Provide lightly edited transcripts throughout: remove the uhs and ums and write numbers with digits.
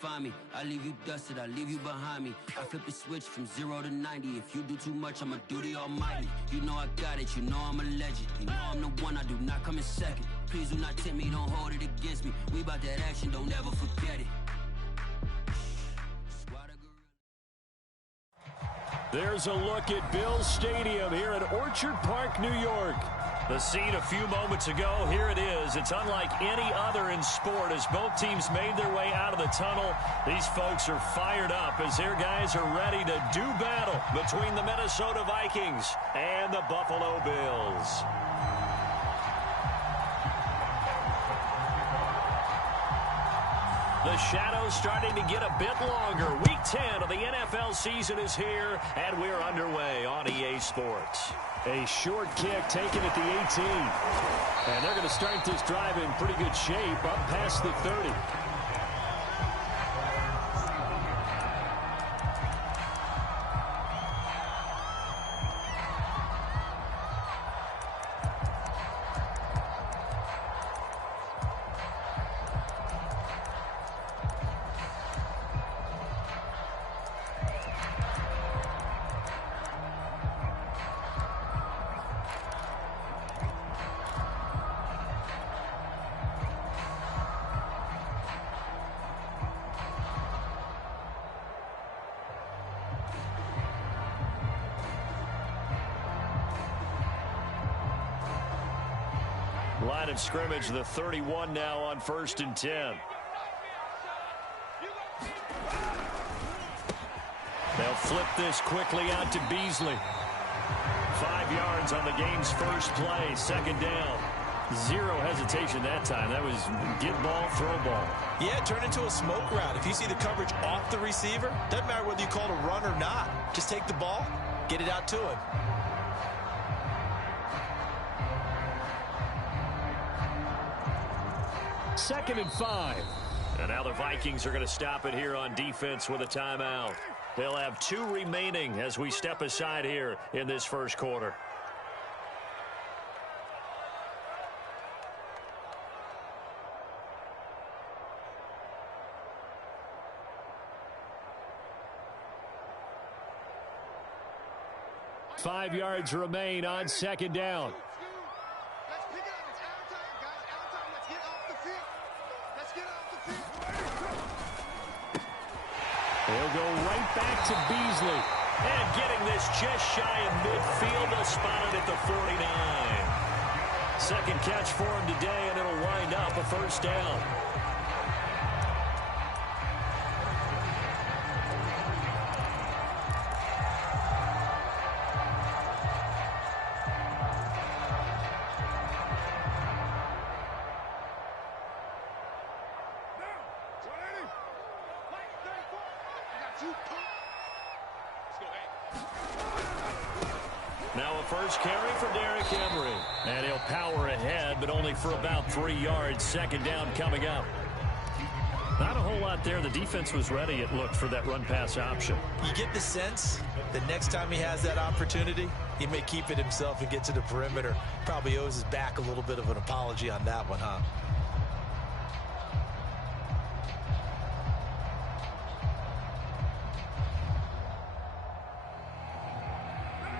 Find me, I leave you dusted, I leave you behind me. I flip the switch from 0 to 90. If you do too much, I'ma do the almighty. You know I got it, you know I'm a legend. You know I'm the one, I do not come in second. Please do not tempt me, don't hold it against me. We about that action, don't ever forget it. There's a look at Bills Stadium here at Orchard Park, New York. The scene a few moments ago, here it is. It's unlike any other in sport as both teams made their way out of the tunnel. These folks are fired up as their guys are ready to do battle between the Minnesota Vikings and the Buffalo Bills. The shadow's starting to get a bit longer. Week 10 of the NFL season is here, and we're underway on EA Sports. A short kick taken at the 18. And they're going to start this drive in pretty good shape up past the 30. Line of scrimmage, the 31 now on 1st and 10. They'll flip this quickly out to Beasley. 5 yards on the game's first play, 2nd down. Zero hesitation that time. That was get ball, throw ball. Yeah, turn into a smoke route. If you see the coverage off the receiver, doesn't matter whether you call it a run or not. Just take the ball, get it out to him. Second and 5. And now the Vikings are going to stop it here on defense with a timeout. They'll have 2 remaining as we step aside here in this first quarter. Five yards remain on 2nd down. He'll go right back to Beasley. And getting this just shy of midfield, they'll spot it at the 49. Second catch for him today, and it'll wind up a 1st down. Now a first carry for Derrick Henry. And he'll power ahead, but only for about 3 yards. 2nd down coming up. Not a whole lot there. The defense was ready, it looked, for that run-pass option. You get the sense that next time he has that opportunity, he may keep it himself and get to the perimeter. Probably owes his back a little bit of an apology on that one, huh?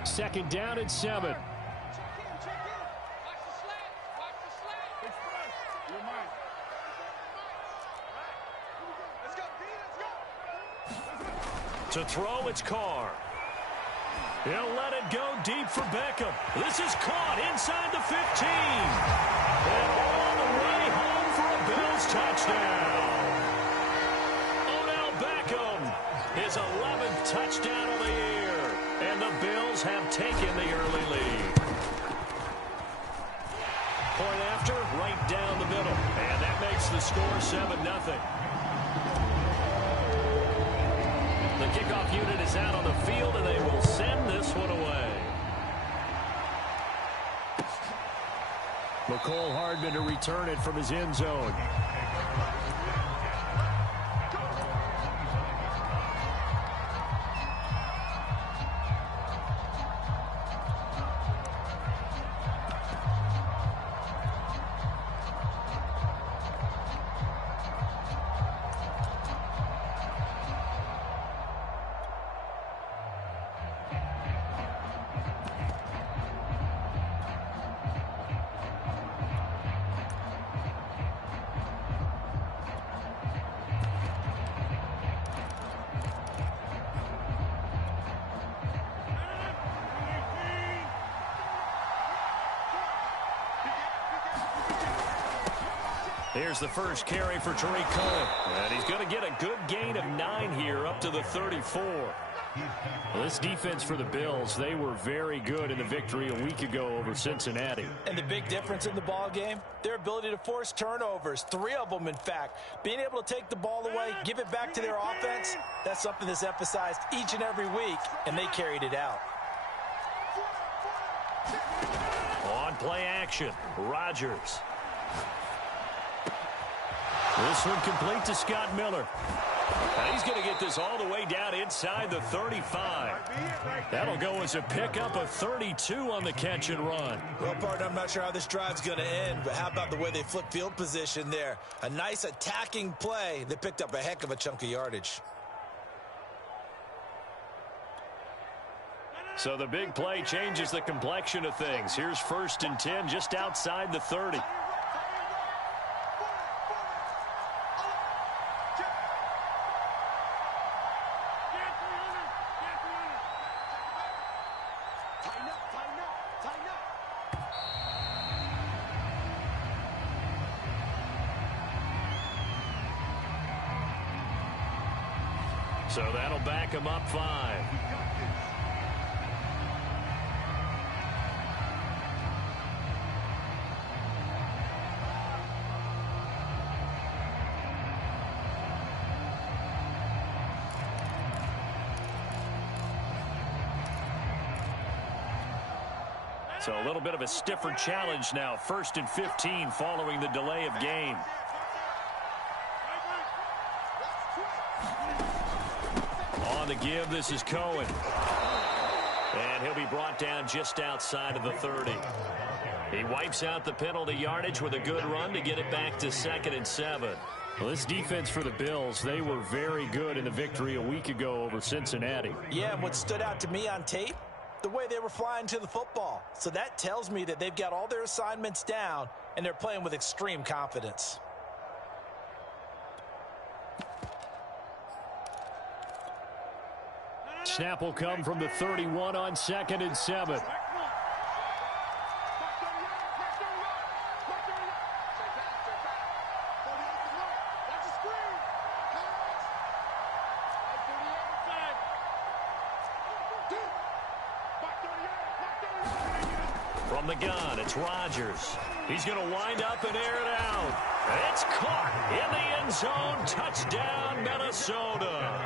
Second down and 7. To throw, it's Carr. He'll let it go deep for Beckham. This is caught inside the 15. And all the way home for a Bills touchdown. Odell Beckham, his 11th touchdown of the year. And the Bills have taken the early lead. Point after, right down the middle. And that makes the score 7-0. The kickoff unit is out on the field, and they will send this one away. McCole Hardman to return it from his end zone. Here's the first carry for Tariq Cohen. And he's going to get a good gain of 9 here up to the 34. Well, this defense for the Bills, they were very good in the victory a week ago over Cincinnati. And the big difference in the ball game, their ability to force turnovers, 3 of them in fact. Being able to take the ball away, give it back to their offense, that's something that's emphasized each and every week, and they carried it out. On play action, Rodgers. This one complete to Scott Miller. And he's going to get this all the way down inside the 35. That'll go as a pickup of 32 on the catch and run. Well, partner, I'm not sure how this drive's going to end, but how about the way they flip field position there? A nice attacking play. They picked up a heck of a chunk of yardage. So the big play changes the complexion of things. Here's 1st and 10 just outside the 30. So that'll back him up 5. So a little bit of a stiffer challenge now. 1st and 15 following the delay of game. On the give, this is Cohen. And he'll be brought down just outside of the 30. He wipes out the penalty yardage with a good run to get it back to 2nd and 7. Well, this defense for the Bills, they were very good in the victory a week ago over Cincinnati. Yeah, and what stood out to me on tape, the way they were flying to the football. So that tells me that they've got all their assignments down, and they're playing with extreme confidence. Snap will come from the 31 on 2nd and 7. From the gun, it's Rodgers. He's going to wind up and air it out. It's caught in the end zone. Touchdown, Minnesota.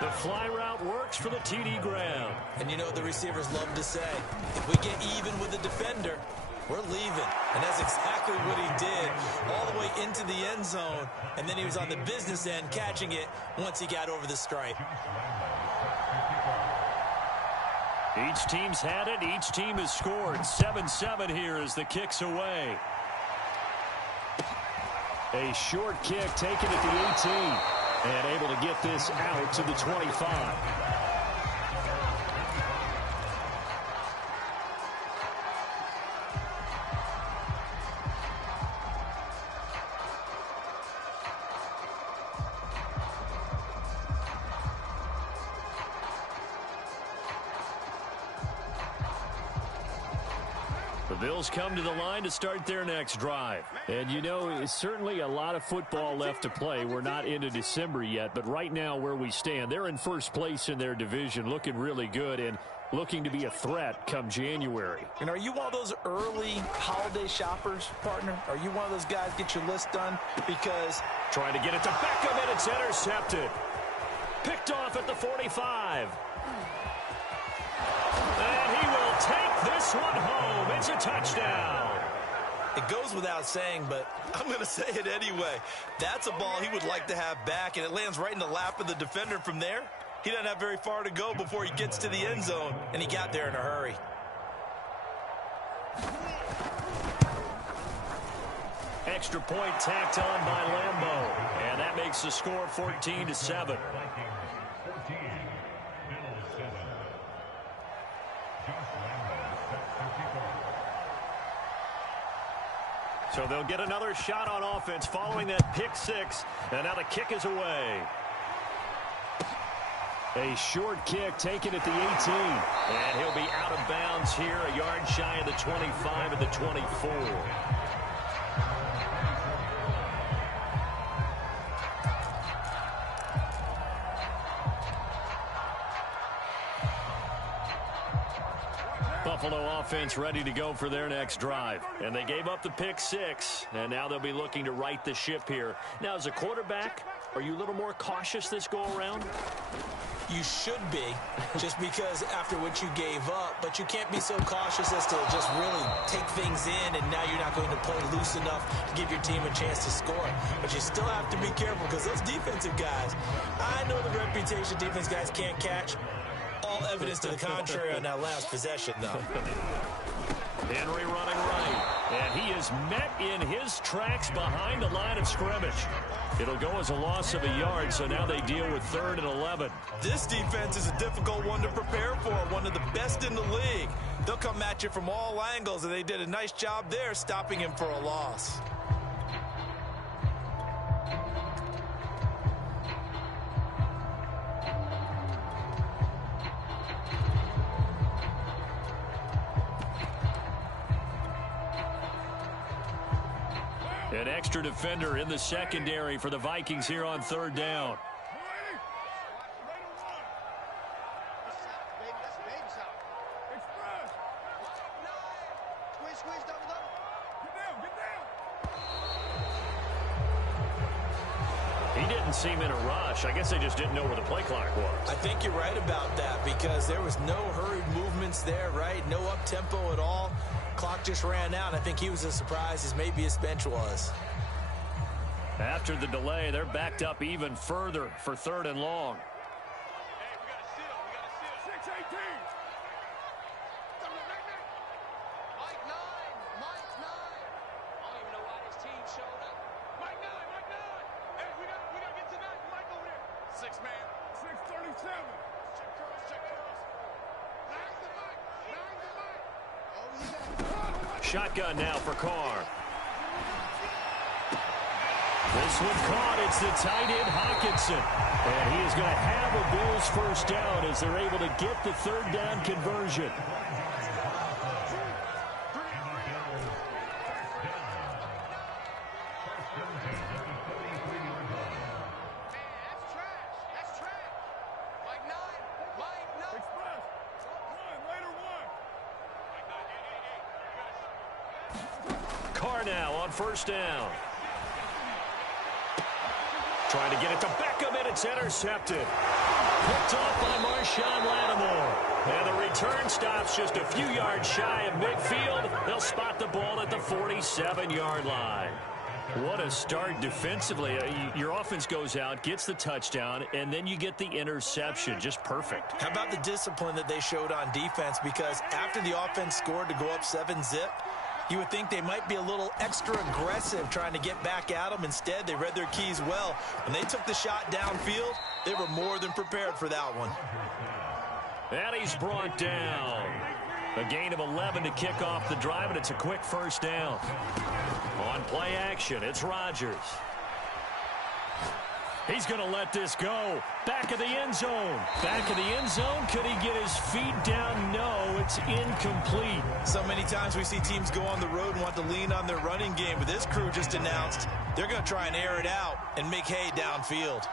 The fly route works for the TD Graham. And you know what the receivers love to say? If we get even with the defender, we're leaving. And that's exactly what he did. All the way into the end zone. And then he was on the business end catching it once he got over the stripe. Each team's had it. Each team has scored. 7-7 here as the kick's away. A short kick taken at the 18. And able to get this out to the 25. The Bills come to the line to start their next drive. And, you know, it's certainly a lot of football left to play. We're not into December yet, but right now where we stand, they're in first place in their division, looking really good and looking to be a threat come January. And are you one of those early holiday shoppers, partner? Are you one of those guys get your list done? Because trying to get it to Beckham, and it's intercepted. Picked off at the 45. And he will take this one home. It's a touchdown. It goes without saying, but I'm going to say it anyway. That's a ball he would like to have back, and it lands right in the lap of the defender from there. He doesn't have very far to go before he gets to the end zone, and he got there in a hurry. Extra point tacked on by Lambeau, and that makes the score 14-7. So they'll get another shot on offense following that pick six, and now the kick is away. A short kick taken at the 18. And he'll be out of bounds here, a yard shy of the 25 at the 24. Buffalo offense ready to go for their next drive. And they gave up the pick 6, and now they'll be looking to right the ship here. Now, as a quarterback, are you a little more cautious this go-around? You should be, just because after what you gave up, but you can't be so cautious as to just really take things in, and now you're not going to play loose enough to give your team a chance to score. But you still have to be careful, because those defensive guys, I know the reputation defense guys can't catch. All evidence to the contrary on that last possession, though. Henry running right, and he is met in his tracks behind the line of scrimmage. It'll go as a loss of a yard, so now they deal with 3rd and 11. This defense is a difficult one to prepare for, one of the best in the league. They'll come at you from all angles, and they did a nice job there stopping him for a loss. An extra defender in the secondary for the Vikings here on 3rd down. He didn't seem in a rush. I guess they just didn't know where the play clock was. I think you're right about that, because there was no hurried movements there, right? No up-tempo at all. Clock just ran out. I think he was as surprised as maybe his bench was. After the delay, they're backed up even further for 3rd and long. Hey, we got to seal. We got to seal. 6-18. Mike 9. Mike 9. I don't even know why this team showed up. Mike 9. Mike 9. Hey, we got to get to 9. Mike over there. 6 man. 637. Check curls. Check curls. 9's the Mike. 9's the Mike. Shotgun now for Carr. This one caught. It's the tight end, Hockenson. And he is going to have a Bills first down as they're able to get the 3rd down conversion. Carr now on 1st down. Trying to get it to Beckham, and it's intercepted. Picked off by Marshawn Lattimore. And the return stops just a few yards shy of midfield. They'll spot the ball at the 47-yard line. What a start defensively. Your offense goes out, gets the touchdown, and then you get the interception. Just perfect. How about the discipline that they showed on defense? Because after the offense scored to go up 7-zip, you would think they might be a little extra aggressive trying to get back at them. Instead, they read their keys well. When they took the shot downfield, they were more than prepared for that one. And he's brought down. A gain of 11 to kick off the drive, and it's a quick 1st down. On play action, it's Rodgers. He's going to let this go. Back of the end zone. Back of the end zone. Could he get his feet down? No, it's incomplete. So many times we see teams go on the road and want to lean on their running game, but this crew just announced they're going to try and air it out and make hay downfield.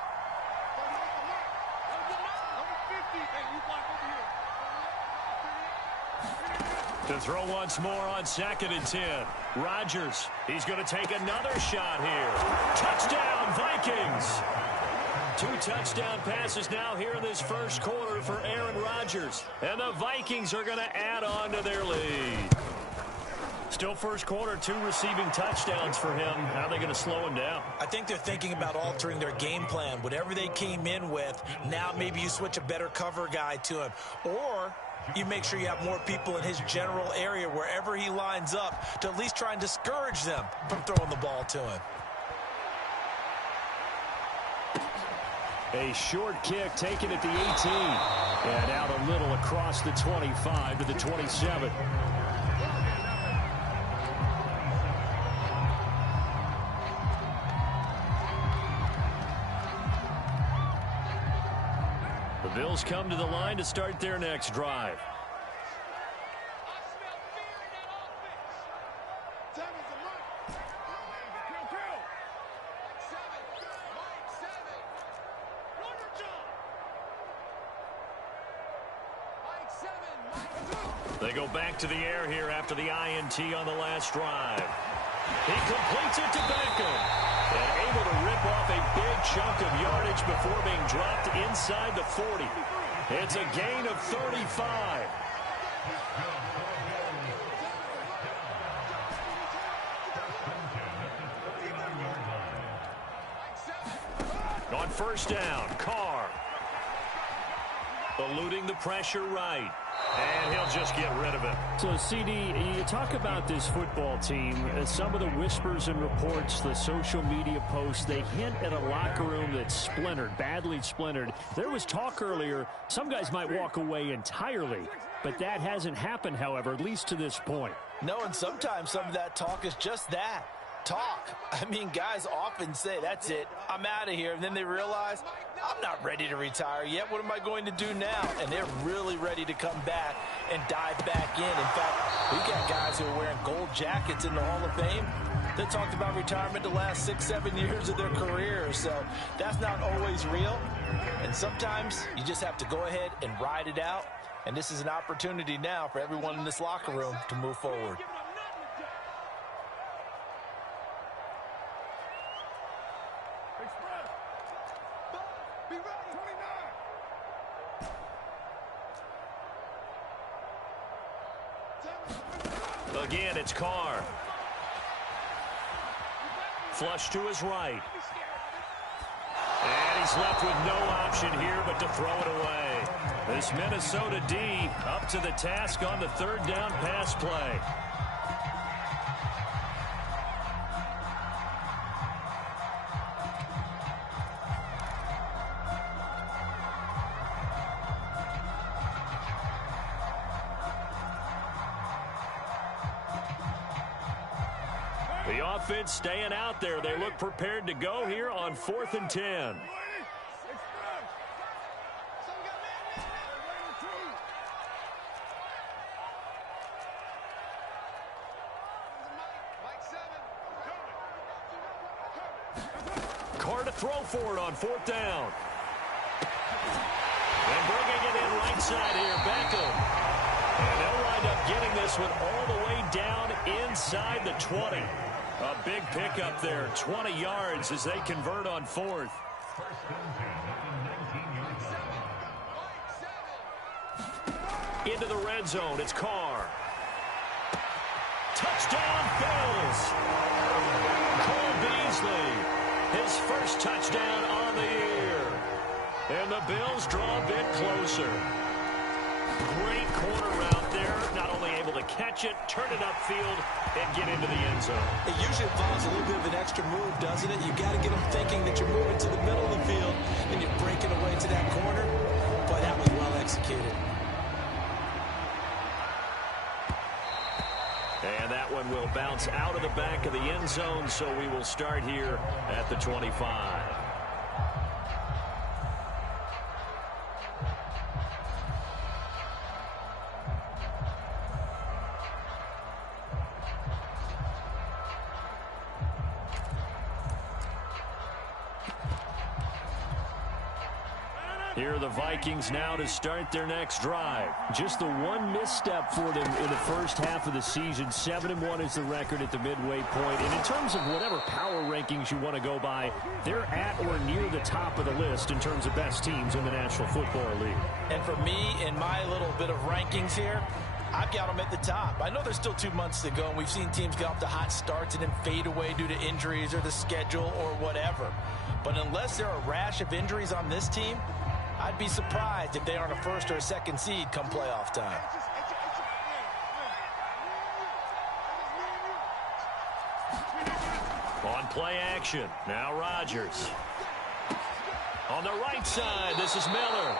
To throw once more on 2nd and 10. Rodgers, he's going to take another shot here. Touchdown, Vikings! 2 touchdown passes now here in this first quarter for Aaron Rodgers. And the Vikings are going to add on to their lead. Still first quarter, 2 receiving touchdowns for him. How are they going to slow him down? I think they're thinking about altering their game plan. Whatever they came in with, now maybe you switch a better cover guy to him. Or you make sure you have more people in his general area wherever he lines up to at least try and discourage them from throwing the ball to him. A short kick taken at the 18. And out a little across the 25 to the 27. The Bills come to the line to start their next drive. They go back to the air here after the INT on the last drive. He completes it to Beckham. And able to rip off a big chunk of yardage before being dropped inside the 40. It's a gain of 35. On first down, Carr. Eluding the pressure right. And he'll just get rid of it. So, CD, you talk about this football team. Some of the whispers and reports, the social media posts, they hint at a locker room that's splintered, badly splintered. There was talk earlier, some guys might walk away entirely. But that hasn't happened, however, at least to this point. No, and sometimes some of that talk is just that. Talk. I mean, guys often say, that's it, I'm out of here. And then they realize, I'm not ready to retire yet. What am I going to do now? And they're really ready to come back and dive back in. In fact, we've got guys who are wearing gold jackets in the Hall of Fame that talked about retirement the last 6-7 years of their career. So that's not always real. And sometimes you just have to go ahead and ride it out. And this is an opportunity now for everyone in this locker room to move forward. Again, it's Carr. Flush to his right. And he's left with no option here but to throw it away. This Minnesota D up to the task on the third down pass play. The offense staying out there. They look prepared to go here on 4th and 10. Carr to throw for it on 4th down. And bringing it in right side here, Beckham. And they'll wind up getting this one all the way down inside the 20. A big pickup there, 20 yards as they convert on 4th. Into the red zone, it's Carr. Touchdown, Bills! Cole Beasley, his first touchdown on the year. And the Bills draw a bit closer. Great corner route there, not only able to catch it, turn it upfield, and get into the end zone. It usually involves a little bit of an extra move, doesn't it? You've got to get them thinking that you're moving to the middle of the field, and you're breaking away to that corner. Boy, that was well executed. And that one will bounce out of the back of the end zone, so we will start here at the 25. Here are the Vikings now to start their next drive. Just the one misstep for them in the first half of the season. 7-1 is the record at the midway point. And in terms of whatever power rankings you want to go by, they're at or near the top of the list in terms of best teams in the National Football League. And for me, in my little bit of rankings here, I've got them at the top. I know there's still 2 months to go, and we've seen teams get off to hot starts and then fade away due to injuries or the schedule or whatever. But unless there are a rash of injuries on this team, I'd be surprised if they aren't a first or a second seed come playoff time. On play action, now Rodgers. On the right side, this is Miller.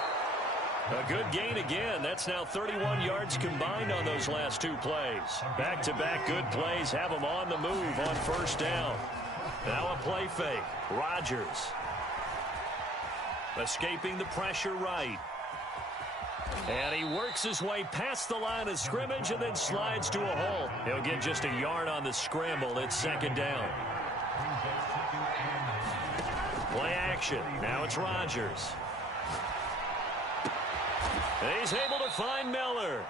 A good gain again. That's now 31 yards combined on those last 2 plays. Back-to-back good plays have them on the move on first down. Now a play fake. Rodgers. Escaping the pressure right. And he works his way past the line of scrimmage and then slides to a halt. He'll get just a yard on the scramble. It's second down. Play action. Now it's Rodgers. He's able to find Miller.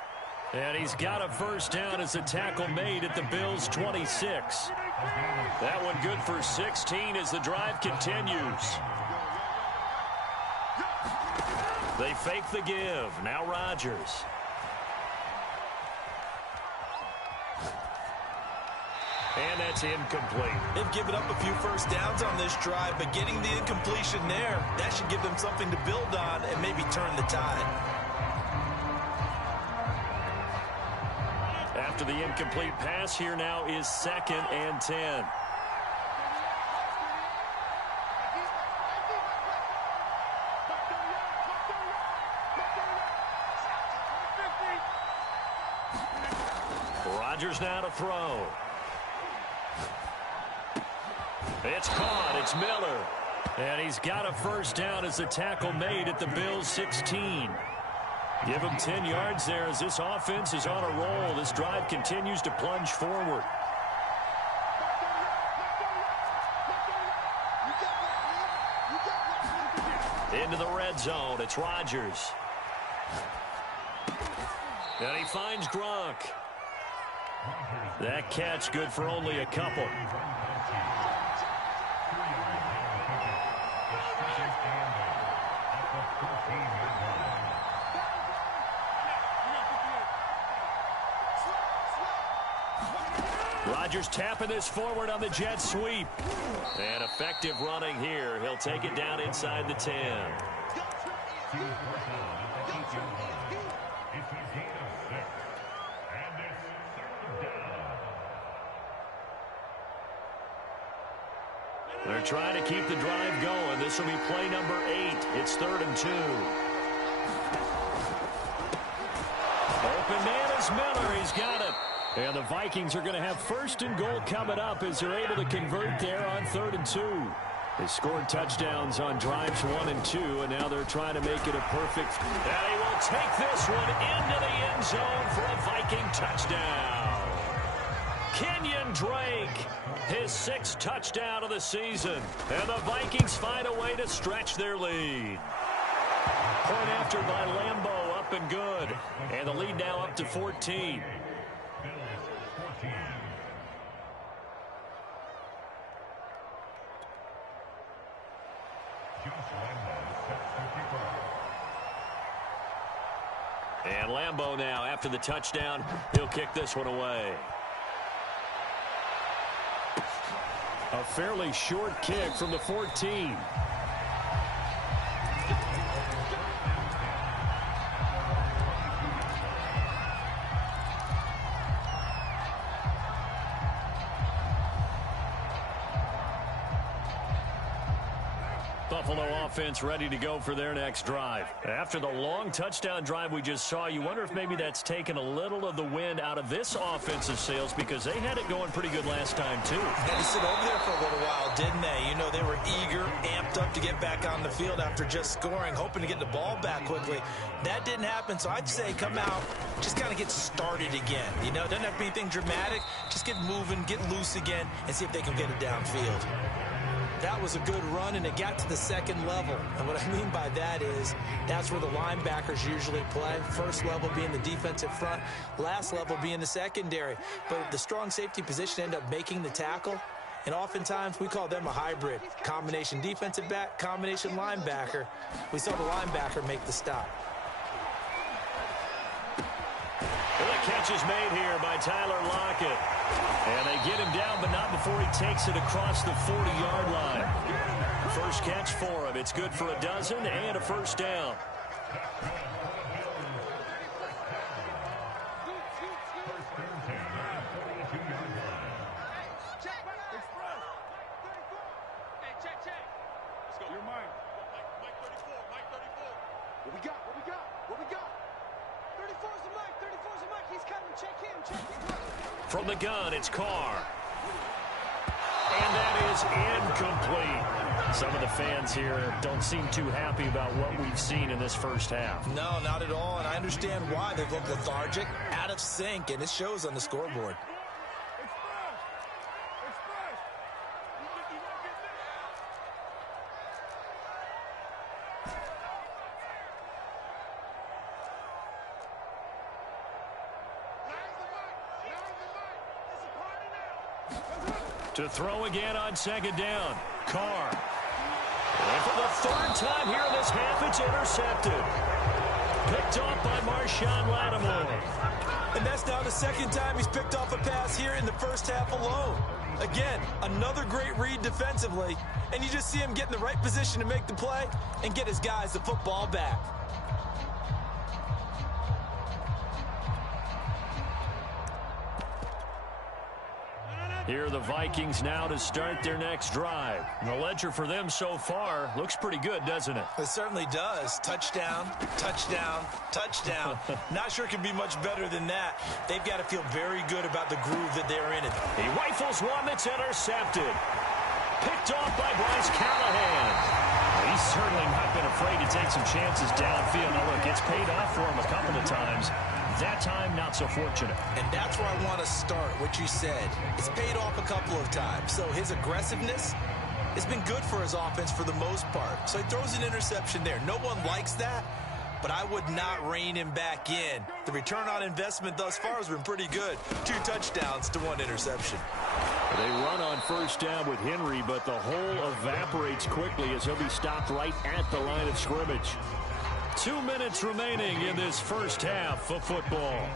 And he's got a first down as a tackle made at the Bills' 26. That one good for 16 as the drive continues. They fake the give. Now Rodgers. And that's incomplete. They've given up a few first downs on this drive, but getting the incompletion there, that should give them something to build on and maybe turn the tide. After the incomplete pass, here now is 2nd and 10. Rodgers now to throw. It's caught. It's Miller. And he's got a first down as the tackle made at the Bills' 16. Give him 10 yards there as this offense is on a roll. This drive continues to plunge forward. Into the red zone. It's Rodgers. And he finds Gronk. That catch good for only a couple. Rodgers tapping this forward on the jet sweep. And effective running here. He'll take it down inside the 10. They're trying to keep the drive going. This will be play number 8. It's 3rd and 2. Open man is Miller. He's got it. And the Vikings are going to have 1st and goal coming up as they're able to convert there on 3rd and 2. They scored touchdowns on drives 1 and 2, and now they're trying to make it a perfect. And he will take this one into the end zone for a Viking touchdown. Kenyon Drake, his 6th touchdown of the season. And the Vikings find a way to stretch their lead. Point after by Lambeau, up and good. And the lead now up to 14. And Lambeau now, after the touchdown, he'll kick this one away. A fairly short kick from the 14. Buffalo offense ready to go for their next drive. After the long touchdown drive we just saw, you wonder if maybe that's taken a little of the wind out of this offensive sails because they had it going pretty good last time too. Had to sit over there for a little while, didn't they? You know, they were eager, amped up to get back on the field after just scoring, hoping to get the ball back quickly. That didn't happen, so I'd say come out, just kind of get started again. You know, doesn't have to be anything dramatic. Just get moving, get loose again, and see if they can get it downfield. That was a good run, and it got to the 2nd level. And what I mean by that is that's where the linebackers usually play. First level being the defensive front, last level being the secondary. But the strong safety position ended up making the tackle, and oftentimes we call them a hybrid. Combination defensive back, combination linebacker. We saw the linebacker make the stop. Well, the catch is made here by Tyler Lockett. And they get him down, but not before he takes it across the 40-yard line. First catch for him. It's good for a dozen and a first down. From the gun, it's Carr. And that is incomplete. Some of the fans here don't seem too happy about what we've seen in this first half. No, not at all, and I understand why. They've looked lethargic, out of sync, and it shows on the scoreboard. To throw again on second down. Carr. And for the third time here in this half, it's intercepted. Picked off by Marshawn Lattimore. And that's now the second time he's picked off a pass here in the first half alone. Again, another great read defensively, and you just see him get in the right position to make the play and get his guys the football back. Here are the Vikings now to start their next drive. And the ledger for them so far looks pretty good, doesn't it? It certainly does. Touchdown, touchdown, touchdown. Not sure it can be much better than that. They've got to feel very good about the groove that they're in. He rifles one that's intercepted. Picked off by Bryce Callahan. He's certainly not been afraid to take some chances downfield. Now, look, it's paid off for him a couple of times. That time, not so fortunate. And that's where I want to start, what you said. It's paid off a couple of times. So his aggressiveness has been good for his offense for the most part. So he throws an interception there. No one likes that, but I would not rein him back in. The return on investment thus far has been pretty good. 2 touchdowns to 1 interception. They run on first down with Henry, but the hole evaporates quickly as he'll be stopped right at the line of scrimmage. 2 minutes remaining in this first half of football.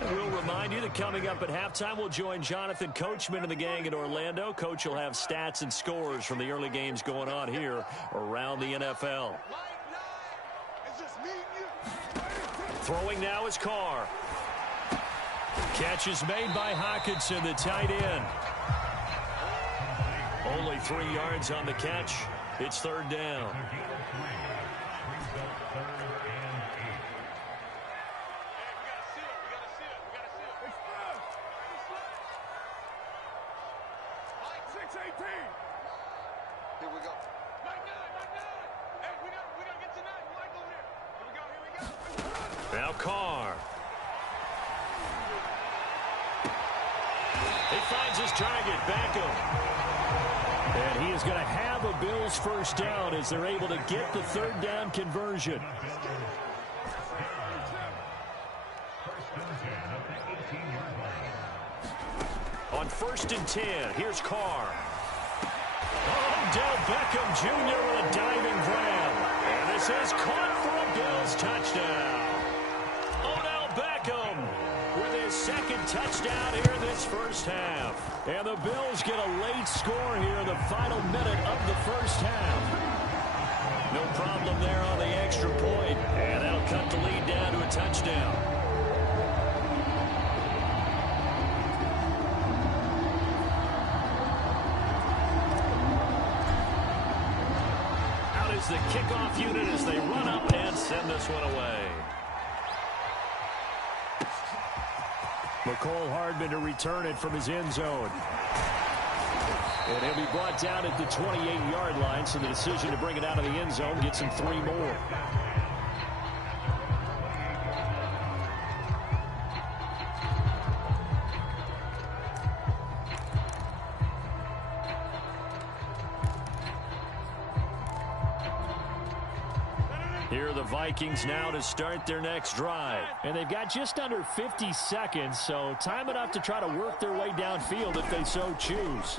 And we'll remind you that coming up at halftime, we'll join Jonathan Coachman and the gang in Orlando. Coach will have stats and scores from the early games going on here around the NFL. Throwing now is Carr. Catch is made by Hockenson, the tight end. Only 3 yards on the catch. It's third down. Here we go. Hey, we gotta get to 9. Mike over here. Now Carr. He finds his target, Beckham. And he is going to have a Bills first down as they're able to get the third down conversion. On 1st and 10, here's Carr. Odell Beckham Jr. with a diving grab. And this is caught for a Bills touchdown. Odell Beckham with his second touchdown here in this first half. And the Bills get a late score here in the final minute of the first half. No problem there on the extra point. And that'll cut the lead down to a touchdown. Out is the kickoff unit as they run up and send this one away. McCole Hardman to return it from his end zone. And he'll be brought down at the 28-yard line, so the decision to bring it out of the end zone gets him 3 more. Here are the Vikings now to start their next drive. And they've got just under 50 seconds, so time enough to try to work their way downfield if they so choose.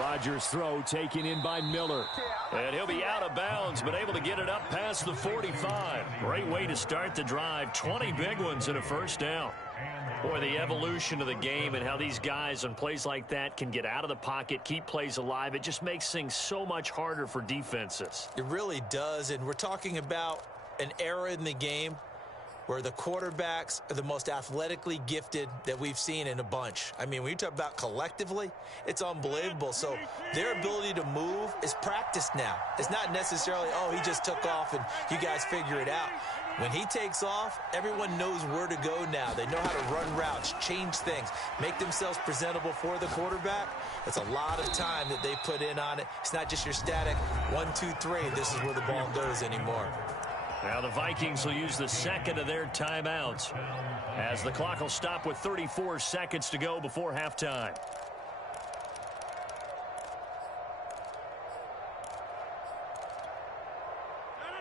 Rodgers' throw taken in by Miller. And he'll be out of bounds, but able to get it up past the 45. Great way to start the drive. 20 big ones and a first down. Boy, the evolution of the game and how these guys on plays like that can get out of the pocket, keep plays alive, it just makes things so much harder for defenses. It really does, and we're talking about an era in the game where the quarterbacks are the most athletically gifted that we've seen in a bunch. I mean, when you talk about collectively, it's unbelievable. So their ability to move is practiced now. It's not necessarily, oh, he just took off and you guys figure it out. When he takes off, everyone knows where to go now. They know how to run routes, change things, make themselves presentable for the quarterback. It's a lot of time that they put in on it. It's not just your static 1, 2, 3. This is where the ball goes anymore. Now the Vikings will use the second of their timeouts as the clock will stop with 34 seconds to go before halftime.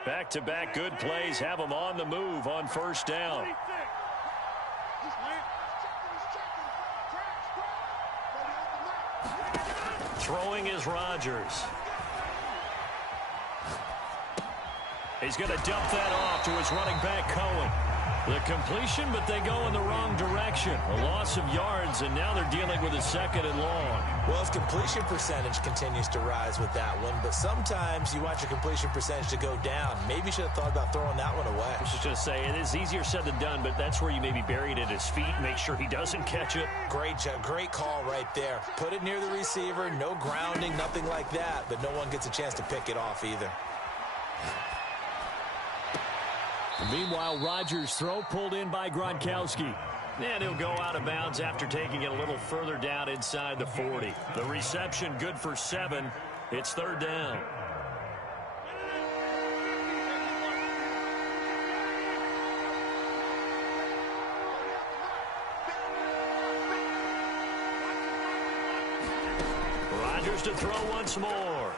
Back-to-back good plays have them on the move on first down. Throwing is Rodgers. He's going to dump that off to his running back, Cohen. The completion, but they go in the wrong direction. A loss of yards, and now they're dealing with a 2nd and long. Well, his completion percentage continues to rise with that one, but sometimes you want your completion percentage to go down. Maybe you should have thought about throwing that one away. I was just going to say, it is easier said than done, but that's where you maybe bury it at his feet, make sure he doesn't catch it. Great job, great call right there. Put it near the receiver, no grounding, nothing like that, but no one gets a chance to pick it off either. Meanwhile, Rodgers' throw pulled in by Gronkowski. And he'll go out of bounds after taking it a little further down inside the 40. The reception good for 7. It's 3rd down. Rodgers to throw once more.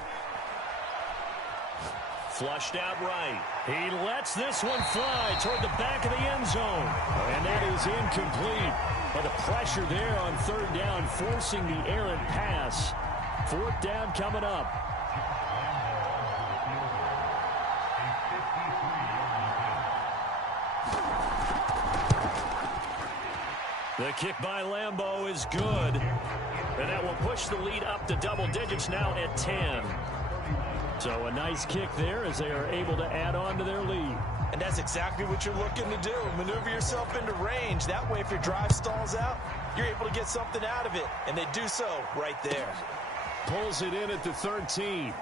Flushed out right. He lets this one fly toward the back of the end zone. And that is incomplete. But the pressure there on 3rd down, forcing the errant pass. 4th down coming up. The kick by Lambeau is good. And that will push the lead up to double digits now at 10. So a nice kick there as they are able to add on to their lead. And that's exactly what you're looking to do. Maneuver yourself into range. That way, if your drive stalls out, you're able to get something out of it. And they do so right there. Pulls it in at the 13.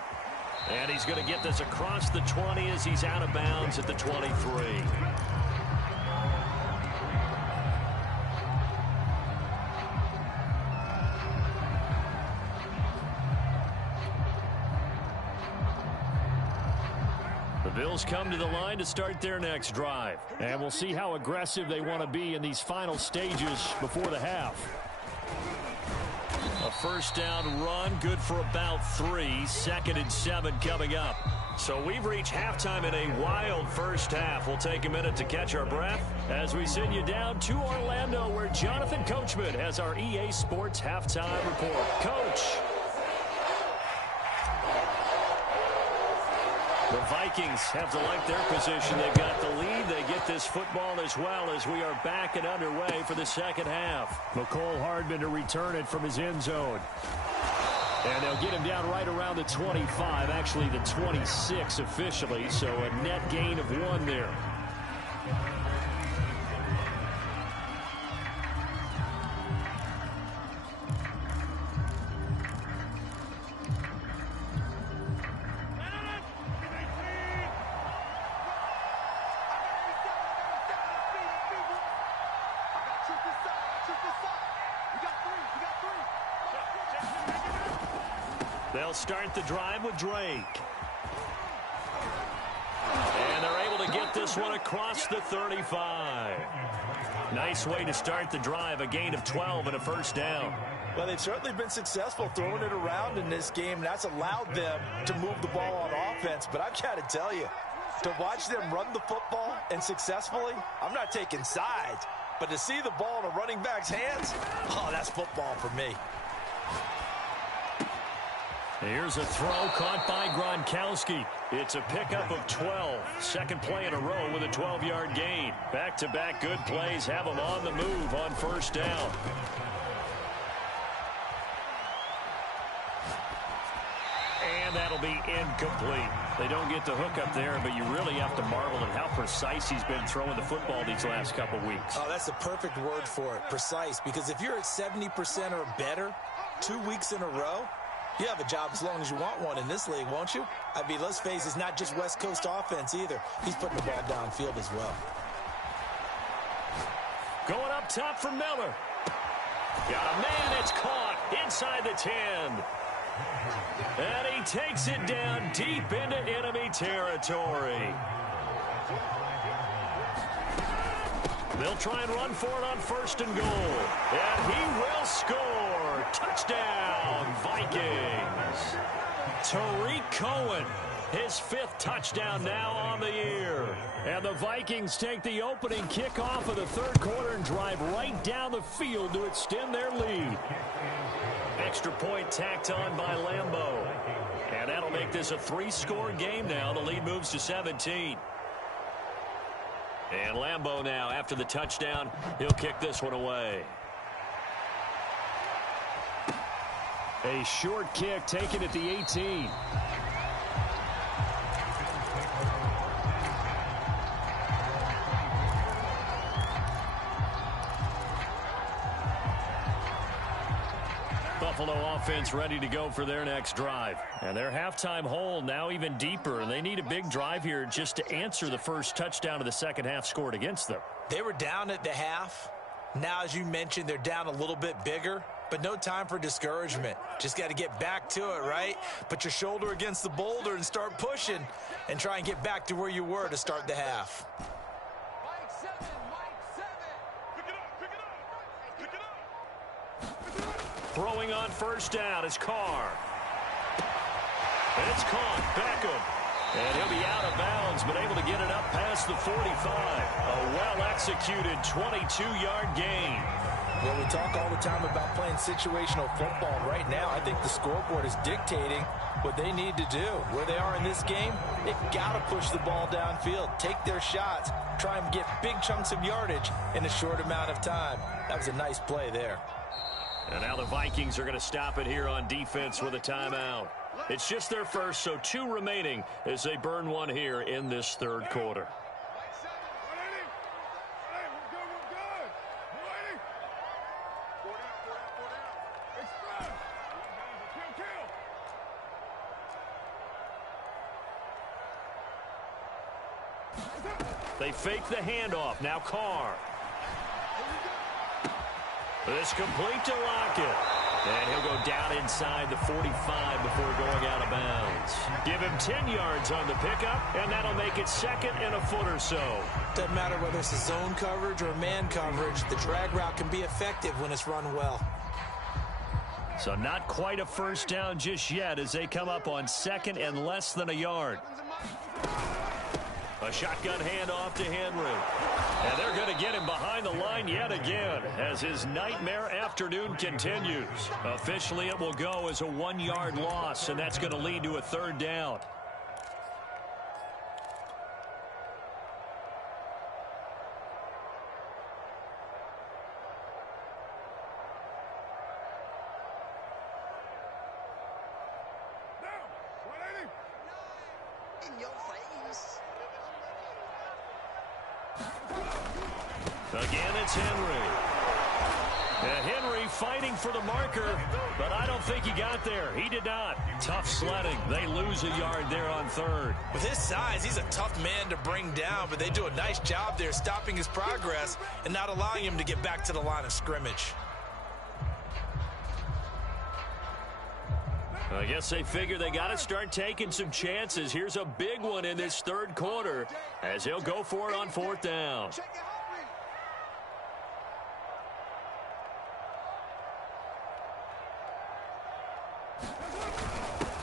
And he's going to get this across the 20 as he's out of bounds at the 23. Bills come to the line to start their next drive. And we'll see how aggressive they want to be in these final stages before the half. A 1st down run, good for about 3. 2nd and 7 coming up. So we've reached halftime in a wild first half. We'll take a minute to catch our breath as we send you down to Orlando, where Jonathan Coachman has our EA Sports halftime report. Coach. The Vikings have to like their position. They've got the lead. They get this football as well as we are back and underway for the 2nd half. McCole Hardman to return it from his end zone. And they'll get him down right around the 25, actually the 26 officially, so a net gain of 1 there. They'll start the drive with Drake. And they're able to get this one across the 35. Nice way to start the drive, a gain of 12 and a 1st down. Well, they've certainly been successful throwing it around in this game. That's allowed them to move the ball on offense. But I've got to tell you, to watch them run the football and successfully, I'm not taking sides. But to see the ball in a running back's hands, oh, that's football for me. Here's a throw caught by Gronkowski. It's a pickup of 12. 2nd play in a row with a 12-yard gain. Back-to-back good plays have them on the move on 1st down. And that'll be incomplete. They don't get the hook up there, but you really have to marvel at how precise he's been throwing the football these last couple weeks. Oh, that's the perfect word for it, precise. Because if you're at 70% or better 2 weeks in a row, you have a job as long as you want one in this league, won't you? I mean, let's face it, it's not just West Coast offense either. He's putting the ball downfield as well. Going up top for Miller. Got a man, it's caught inside the 10. And he takes it down deep into enemy territory. They'll try and run for it on 1st and goal. And he will score. Touchdown, Vikings. Tariq Cohen His 5th touchdown now on the year. And the Vikings take the opening kickoff of the third quarter and drive right down the field to extend their lead. Extra point tacked on by Lambeau. And that'll make this a 3-score game now. The lead moves to 17. And Lambeau now, after the touchdown, he'll kick this one away. A short kick taken at the 18. Buffalo offense ready to go for their next drive. And their halftime hole now even deeper, and they need a big drive here just to answer the first touchdown of the second half scored against them. They were down at the half. Now, as you mentioned, they're down a little bit bigger, but no time for discouragement. Just got to get back to it, right? Put your shoulder against the boulder and start pushing and try and get back to where you were to start the half. Mike 7, Mike 7. Pick it up, pick it up, pick it up. Pick it up. Throwing on first down is Carr. And it's caught. Beckham. And he'll be out of bounds, but able to get it up past the 45. A well-executed 22-yard gain. Well, we talk all the time about playing situational football. Right now, I think the scoreboard is dictating what they need to do. Where they are in this game, they've got to push the ball downfield, take their shots, try and get big chunks of yardage in a short amount of time. That was a nice play there. And now the Vikings are going to stop it here on defense with a timeout. It's just their first, so 2 remaining as they burn one here in this third quarter. They fake the handoff. Now Carr. This complete to Lockett. And he'll go down inside the 45 before going out of bounds. Give him 10 yards on the pickup, and that'll make it second and a foot or so. Doesn't matter whether it's a zone coverage or man coverage. The drag route can be effective when it's run well. So not quite a first down just yet as they come up on second and less than a yard. A shotgun handoff to Henry. And they're going to get him behind the line yet again as his nightmare afternoon continues. Officially, it will go as a 1-yard loss, and that's going to lead to a third down. In your face. Again, it's Henry. And Henry fighting for the marker, but I don't think he got there. He did not. Tough sledding. They lose a yard there on third. With his size, he's a tough man to bring down, but they do a nice job there stopping his progress and not allowing him to get back to the line of scrimmage. I guess they figure they got to start taking some chances. Here's a big one in this third quarter as he'll go for it on fourth down.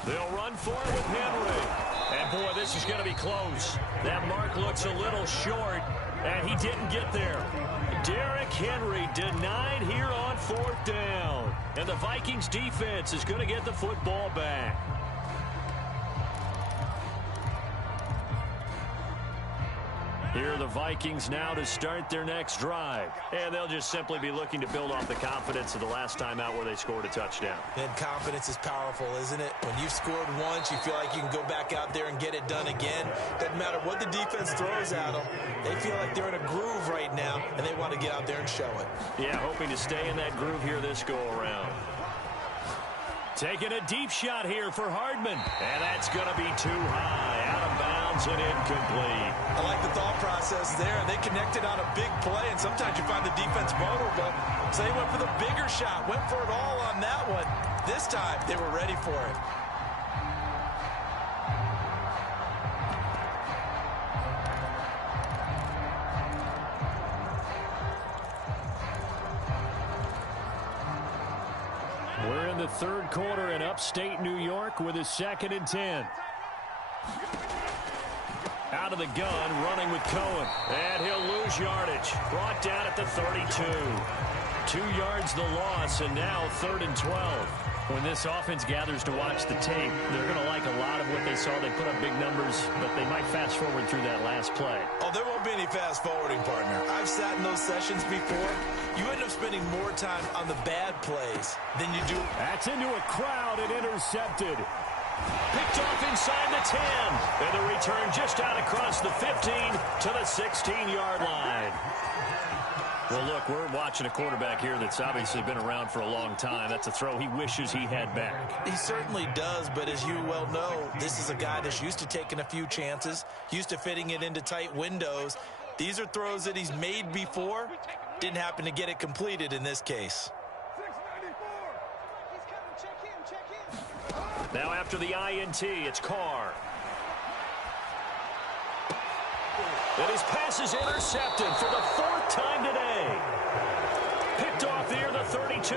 They'll run for it with Henry. And, boy, this is going to be close. That mark looks a little short, and he didn't get there. Derrick Henry denied here on fourth down. And the Vikings defense is going to get the football back. Here are the Vikings now to start their next drive. And they'll just simply be looking to build off the confidence of the last time out where they scored a touchdown. And confidence is powerful, isn't it? When you've scored once, you feel like you can go back out there and get it done again. Doesn't matter what the defense throws at them. They feel like they're in a groove right now, and they want to get out there and show it. Yeah, hoping to stay in that groove here this go-around. Taking a deep shot here for Hardman. And that's going to be too high. Out of bounds and incomplete. I like the thought process there. They connected on a big play, and sometimes you find the defense vulnerable. So they went for the bigger shot, went for it all on that one. This time, they were ready for it. We're in the third quarter in upstate New York with a 2nd and 10. Out of the gun, running with Cohen. And he'll lose yardage. Brought down at the 32. 2 yards the loss, and now 3rd and 12. When this offense gathers to watch the tape, they're going to like a lot of what they saw. They put up big numbers, but they might fast forward through that last play. Oh, there won't be any fast forwarding, partner. I've sat in those sessions before. You end up spending more time on the bad plays than you do. That's into a crowd and intercepted. Picked off inside the 10. And the return just out across the 15 to the 16-yard line. Well, look, we're watching a quarterback here that's obviously been around for a long time. That's a throw he wishes he had back. He certainly does, but as you well know, this is a guy that's used to taking a few chances, used to fitting it into tight windows. These are throws that he's made before. Didn't happen to get it completed in this case. Now after the INT, it's Carr. And his pass is intercepted for the 4th time today. Picked off near the 32.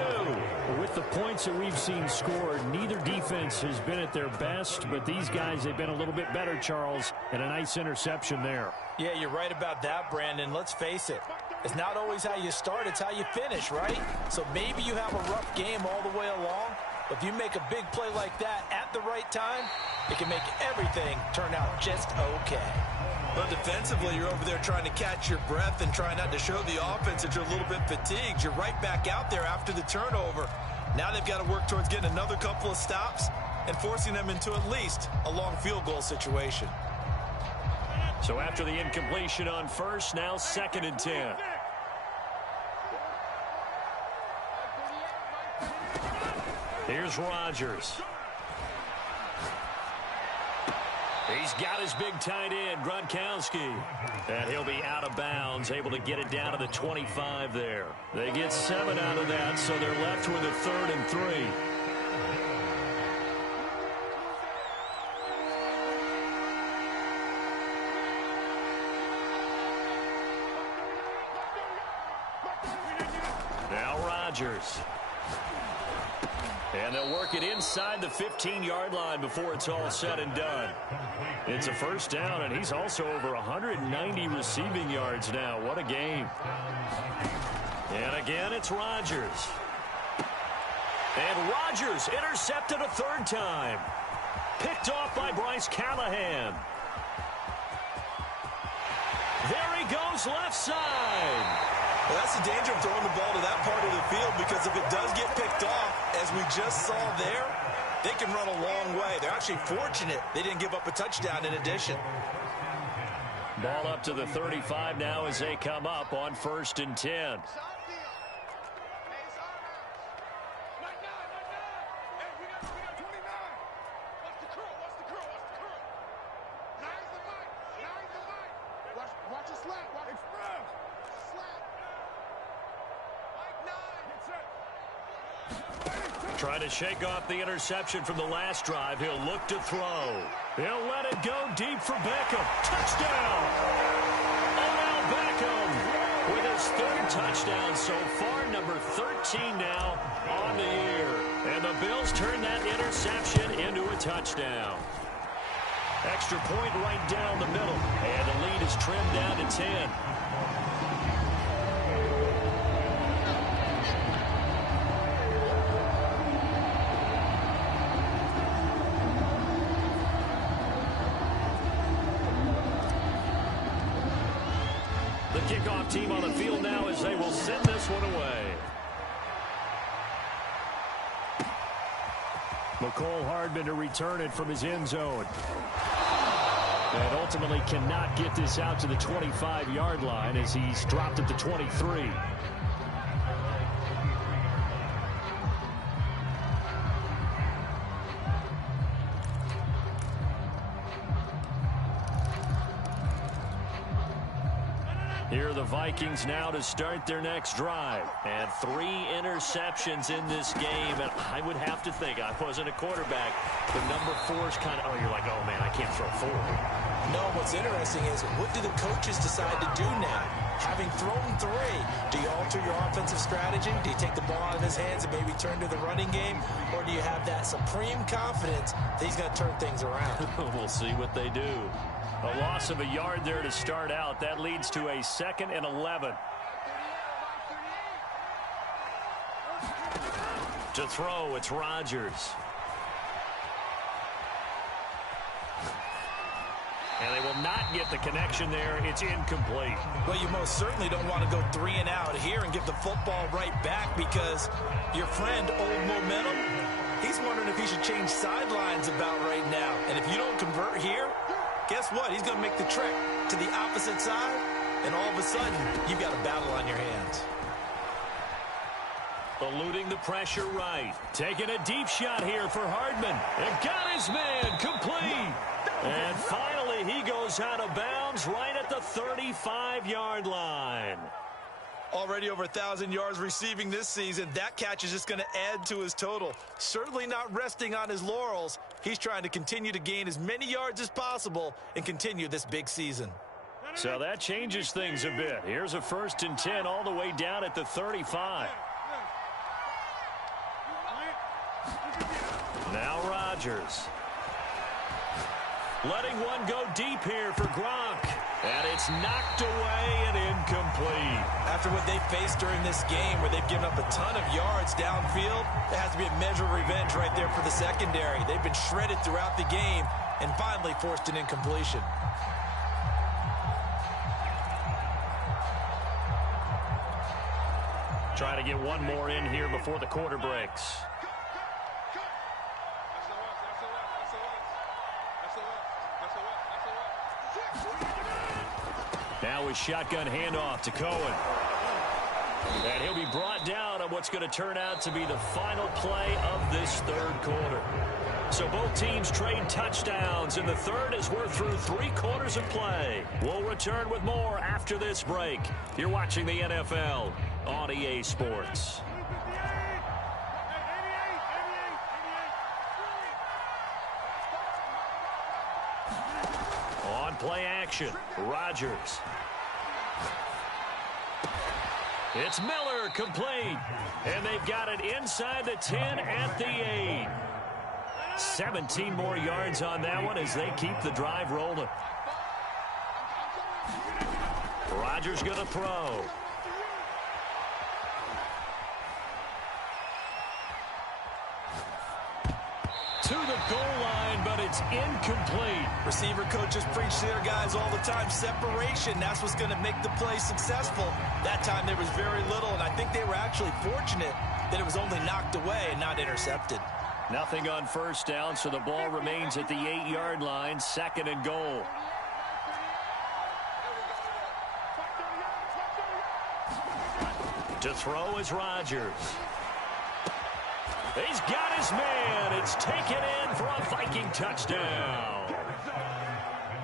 With the points that we've seen scored, neither defense has been at their best, but these guys, they've been a little bit better, Charles, and a nice interception there. Yeah, you're right about that, Brandon. Let's face it. It's not always how you start, it's how you finish, right? So maybe you have a rough game all the way along, but if you make a big play like that at the right time, it can make everything turn out just okay. Well, defensively, you're over there trying to catch your breath and trying not to show the offense that you're a little bit fatigued. You're right back out there after the turnover. Now they've got to work towards getting another couple of stops and forcing them into at least a long field goal situation. So after the incompletion on first, now 2nd and 10. Here's Rodgers. He's got his big tight end, Gronkowski. And he'll be out of bounds, able to get it down to the 25 there. They get 7 out of that, so they're left with a 3rd and 3. Now Rodgers. And they'll work it inside the 15-yard line before it's all said and done. It's a 1st down, and he's also over 190 receiving yards now. What a game. And again, it's Rodgers. And Rodgers intercepted a 3rd time. Picked off by Bryce Callahan. There he goes, left side. Well, that's the danger of throwing the ball to that part of the field, because if it does get picked off, as we just saw there, they can run a long way. They're actually fortunate they didn't give up a touchdown in addition. Ball up to the 35 now as they come up on 1st and 10. Trying to shake off the interception from the last drive. He'll look to throw. He'll let it go deep for Beckham. Touchdown! Odell Beckham with his 3rd touchdown so far, number 13 now on the year. And the Bills turn that interception into a touchdown. Extra point right down the middle. And the lead is trimmed down to 10. Kickoff team on the field now as they will send this one away. McCole Hardman to return it from his end zone. And ultimately cannot get this out to the 25-yard line as he's dropped at the 23. Here are the Vikings now to start their next drive. And 3 interceptions in this game. And I would have to think, I wasn't a quarterback, but number 4 is kind of, oh, you're like, oh, man, I can't throw 4. No, what's interesting is, what do the coaches decide to do now? Having thrown 3, do you alter your offensive strategy? Do you take the ball out of his hands and maybe turn to the running game? Or do you have that supreme confidence that he's going to turn things around? We'll see what they do. A loss of a yard there to start out. That leads to a 2nd and 11. To throw, it's Rodgers. And they will not get the connection there. It's incomplete. Well, you most certainly don't want to go 3 and out here and give the football right back, because your friend, Old Momentum, he's wondering if he should change sidelines about right now. And if you don't convert here, guess what? He's going to make the trek to the opposite side, and all of a sudden, you've got a battle on your hands. Eluding the pressure right. Taking a deep shot here for Hardman. And got his man complete. And finally, he goes out of bounds right at the 35-yard line. Already over 1,000 yards receiving this season. That catch is just going to add to his total. Certainly not resting on his laurels. He's trying to continue to gain as many yards as possible and continue this big season. So that changes things a bit. Here's a 1st and 10 all the way down at the 35. Now Rodgers. Letting one go deep here for Gronk. And it's knocked away and incomplete. After what they faced during this game, where they've given up a ton of yards downfield, there has to be a measure of revenge right there for the secondary. They've been shredded throughout the game and finally forced an incompletion. Trying to get one more in here before the quarter breaks. Now a shotgun handoff to Cohen. And he'll be brought down on what's going to turn out to be the final play of this 3rd quarter. So both teams trade touchdowns in the 3rd as we're through 3 quarters of play. We'll return with more after this break. You're watching the NFL on EA Sports. On play action, Rodgers. It's Miller, complete. And they've got it inside the 10 at the 8. 17 more yards on that one as they keep the drive rolling. Rodgers going to throw. To the goal line, but it's incomplete. Receiver coaches preach to their guys all the time. Separation, that's what's going to make the play successful. That time there was very little, and I think they were actually fortunate that it was only knocked away and not intercepted. Nothing on 1st down, so the ball remains at the 8-yard line, 2nd and goal. To throw is Rodgers. He's got his man. It's taken in for a Viking touchdown.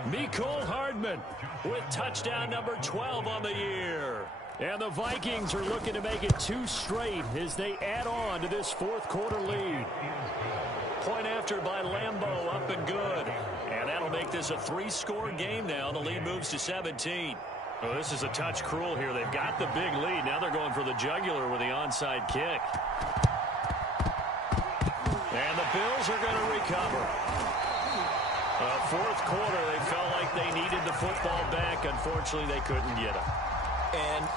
Mecole Hardman with touchdown number 12 on the year. And the Vikings are looking to make it 2 straight as they add on to this 4th quarter lead. Point after by Lambeau, up and good. And that'll make this a 3-score game now. The lead moves to 17. Oh, this is a touch cruel here. They've got the big lead. Now they're going for the jugular with the onside kick. And the Bills are going to recover. 4th quarter, they felt like they needed the football back. Unfortunately, they couldn't get it. And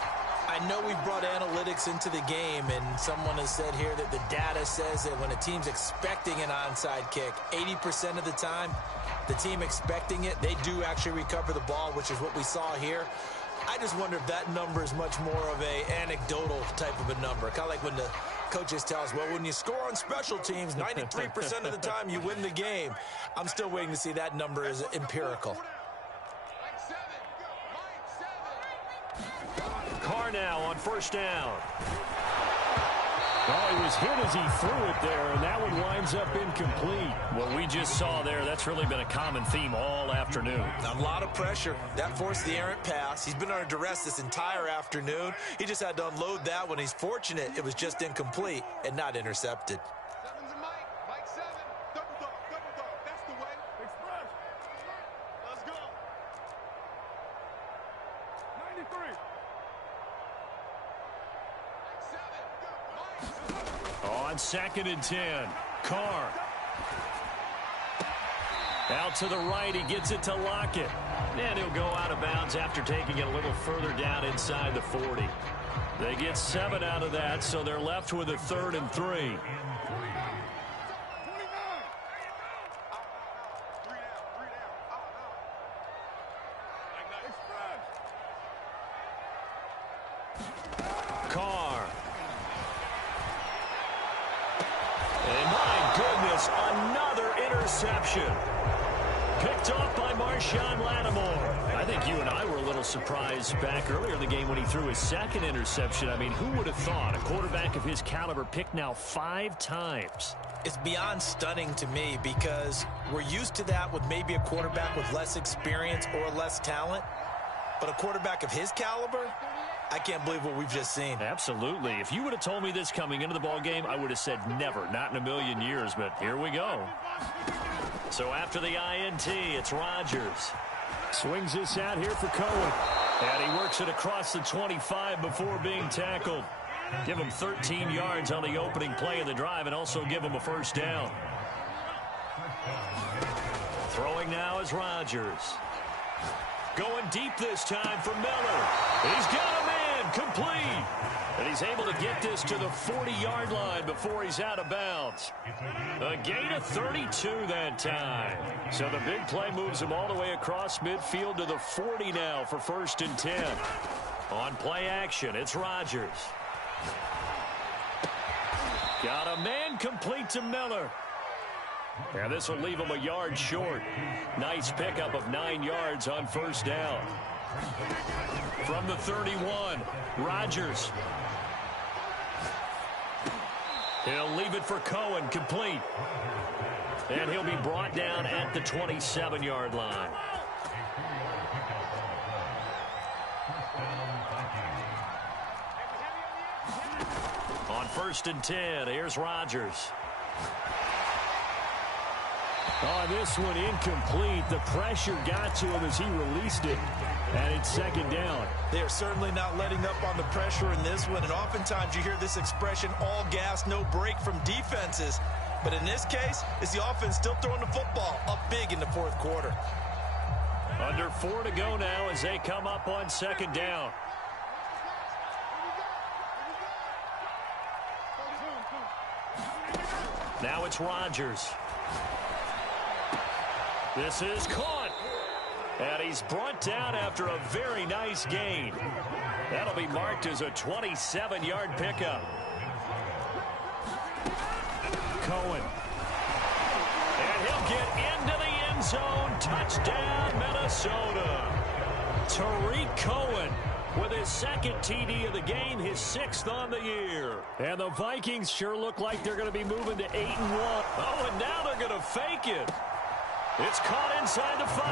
I know we've brought analytics into the game, and someone has said here that the data says that when a team's expecting an onside kick, 80% of the time, the team expecting it, they do actually recover the ball, which is what we saw here. I just wonder if that number is much more of a anecdotal type of a number. Kind of like when the coaches tell us, well, when you score on special teams, 93% of the time you win the game. I'm still waiting to see that number is empirical. Carr now on 1st down. Oh, he was hit as he threw it there, and that one winds up incomplete. What we just saw there, that's really been a common theme all afternoon. A lot of pressure. That forced the errant pass. He's been under duress this entire afternoon. He just had to unload that one. He's fortunate it was just incomplete and not intercepted. Seven's a Mike. Mike 7. Double dog. That's the way. Express. Let's go. 93. on 2nd and 10. Carr. Out to the right, he gets it to Lockett. And he'll go out of bounds after taking it a little further down inside the 40. They get 7 out of that, so they're left with a 3rd and 3. Carr. And my goodness, another interception. Picked off by Marshawn Lattimore. I think you and I were a little surprised back earlier in the game when he threw his 2nd interception. I mean, who would have thought a quarterback of his caliber picked now 5 times? It's beyond stunning to me because we're used to that with maybe a quarterback with less experience or less talent. But a quarterback of his caliber, I can't believe what we've just seen. Absolutely. If you would have told me this coming into the ball game, I would have said never, not in a million years. But here we go. So after the INT, it's Rodgers. Swings this out here for Cohen. And he works it across the 25 before being tackled. Give him 13 yards on the opening play of the drive and also give him a 1st down. Throwing now is Rodgers. Going deep this time for Miller. He's got a man complete. And he's able to get this to the 40-yard line before he's out of bounds. A gain of 32 that time. So the big play moves him all the way across midfield to the 40 now for 1st and 10. On play action, it's Rodgers. Got a man complete to Miller. And this will leave him a yard short. Nice pickup of 9 yards on 1st down. From the 31, Rodgers. He'll leave it for Cohen, complete. And he'll be brought down at the 27-yard line. On 1st and 10, here's Rodgers. Oh, this one incomplete. The pressure got to him as he released it. And it's 2nd down. They are certainly not letting up on the pressure in this one. And oftentimes you hear this expression, all gas, no break from defenses. But in this case, it's the offense still throwing the football up big in the 4th quarter. Under 4 to go now as they come up on 2nd down. Now it's Rodgers. This is caught. And he's brought down after a very nice gain. That'll be marked as a 27-yard pickup. Cohen. And he'll get into the end zone. Touchdown, Minnesota. Tariq Cohen with his 2nd TD of the game, his 6th on the year. And the Vikings sure look like they're going to be moving to 8-1. Oh, and now they're going to fake it. It's caught inside the 5.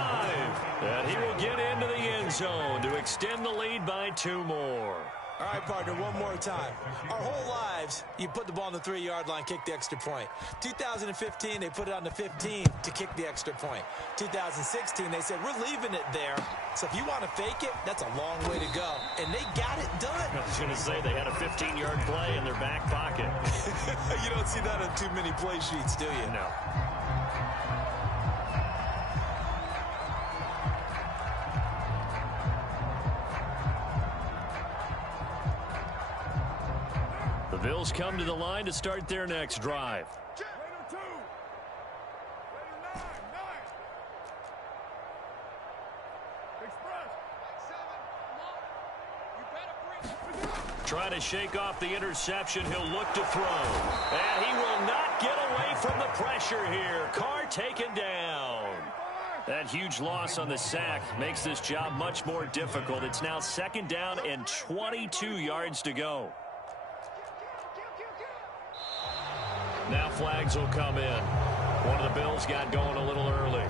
And he will get into the end zone to extend the lead by 2 more. All right, partner, one more time. Our whole lives, you put the ball on the 3-yard line, kick the extra point. 2015, they put it on the 15 to kick the extra point. 2016, they said, we're leaving it there. So if you want to fake it, that's a long way to go. And they got it done. I was going to say they had a 15-yard play in their back pocket. You don't see that on too many play sheets, do you? No. The Bills come to the line to start their next drive. Trying to shake off the interception. He'll look to throw. And he will not get away from the pressure here. Carr taken down. That huge loss on the sack makes this job much more difficult. It's now 2nd down and 22 yards to go. Now flags will come in. One of the Bills got going a little early.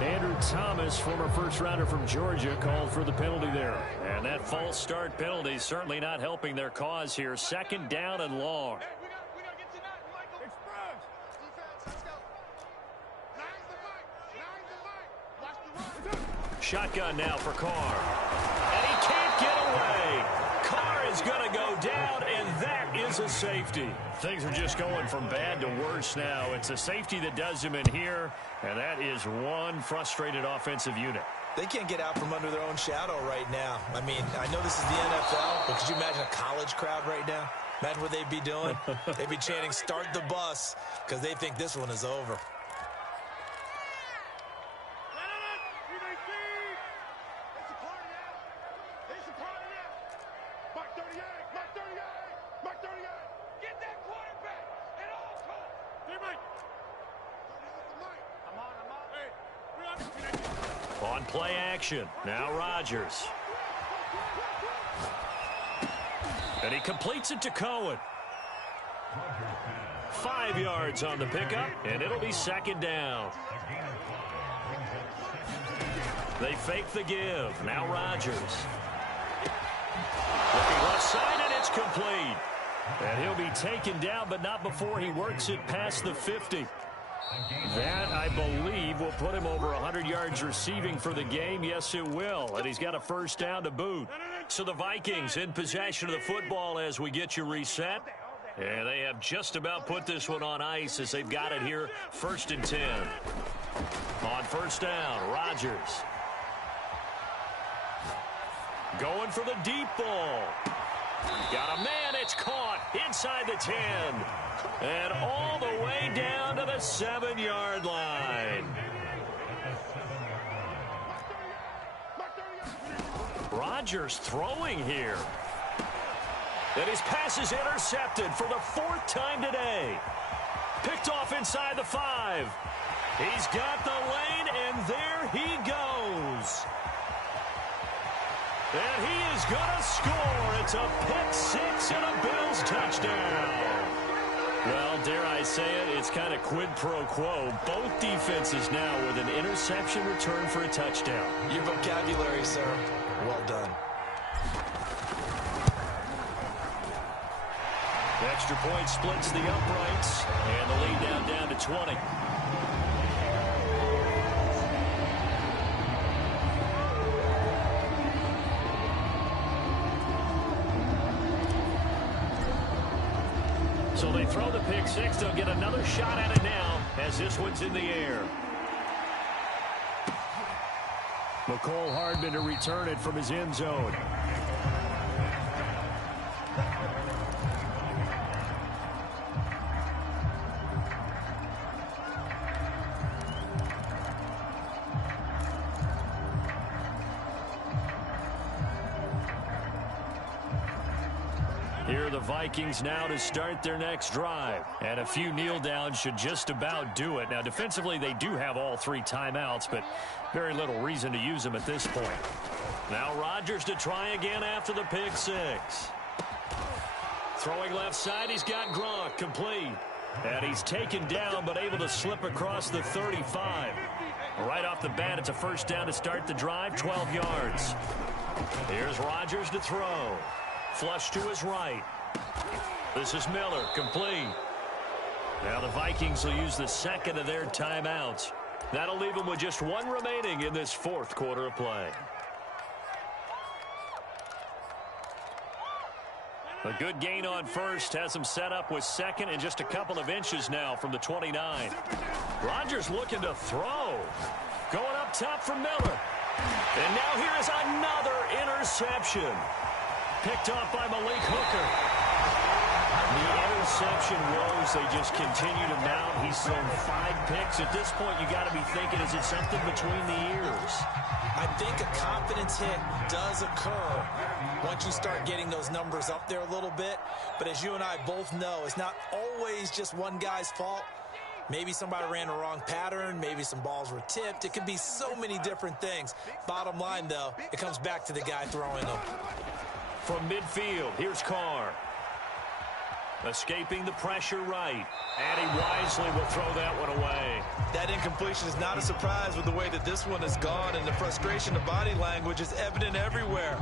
Andrew Thomas, former first-rounder from Georgia, called for the penalty there. And that false start penalty certainly not helping their cause here. 2nd down and long. We gotta get to that, Michael. Express. Defense, let's go. Nine's the fight. Nine's the fight. Watch the run. Shotgun now for Carr. And he can't get away. Carr is going to go down, and that is a safety. Things are just going from bad to worse now. It's a safety that does him in here, and that is one frustrated offensive unit. They can't get out from under their own shadow right now. I mean, I know this is the NFL, but could you imagine a college crowd right now? Imagine what they'd be doing. They'd be chanting, "Start the bus," because they think this one is over. On play action, now Rodgers. And he completes it to Cohen. 5 yards on the pickup, and it'll be second down. They fake the give. Now Rodgers. Looking left side, and it's complete. And he'll be taken down, but not before he works it past the 50. That, I believe, will put him over 100 yards receiving for the game. Yes, it will. And he's got a first down to boot. So the Vikings in possession of the football as we get you reset. And they have just about put this one on ice as they've got it here. 1st and 10. On first down, Rodgers. Going for the deep ball. Got a man, it's caught inside the 10. And all the way down to the 7-yard line. Rodgers throwing here. And his pass is intercepted for the 4th time today. Picked off inside the 5. He's got the lane, and there he goes. And he is going to score. It's a pick 6 and a Bills touchdown. Well, dare I say it, it's kind of quid pro quo. Both defenses now with an interception return for a touchdown. Your vocabulary, sir. Well done. Extra point splits the uprights, and the lead down to 20. So they throw the pick 6. They'll get another shot at it now as this one's in the air. McCole Hardman to return it from his end zone. Here are the Vikings now to start their next drive. And a few kneel downs should just about do it. Now, defensively, they do have all 3 timeouts, but very little reason to use them at this point. Now Rodgers to try again after the pick 6. Throwing left side, he's got Gronk complete. And he's taken down, but able to slip across the 35. Right off the bat, it's a first down to start the drive, 12 yards. Here's Rodgers to throw. Flush to his right. This is Miller, complete. Now the Vikings will use the second of their timeouts. That'll leave them with just 1 remaining in this 4th quarter of play. A good gain on first has them set up with second and just a couple of inches now from the 29. Rodgers looking to throw. Going up top for Miller. And now here is another interception. Picked off by Malik Hooker. The interception woes, they just continue to mount. He's thrown 5 picks. At this point, you got to be thinking, is it something between the ears? I think a confidence hit does occur once you start getting those numbers up there a little bit. But as you and I both know, it's not always just one guy's fault. Maybe somebody ran a wrong pattern. Maybe some balls were tipped. It could be so many different things. Bottom line, though, it comes back to the guy throwing them. From midfield, here's Carr. Escaping the pressure right. And he wisely will throw that one away. That incompletion is not a surprise with the way that this one has gone, and the frustration of body language is evident everywhere.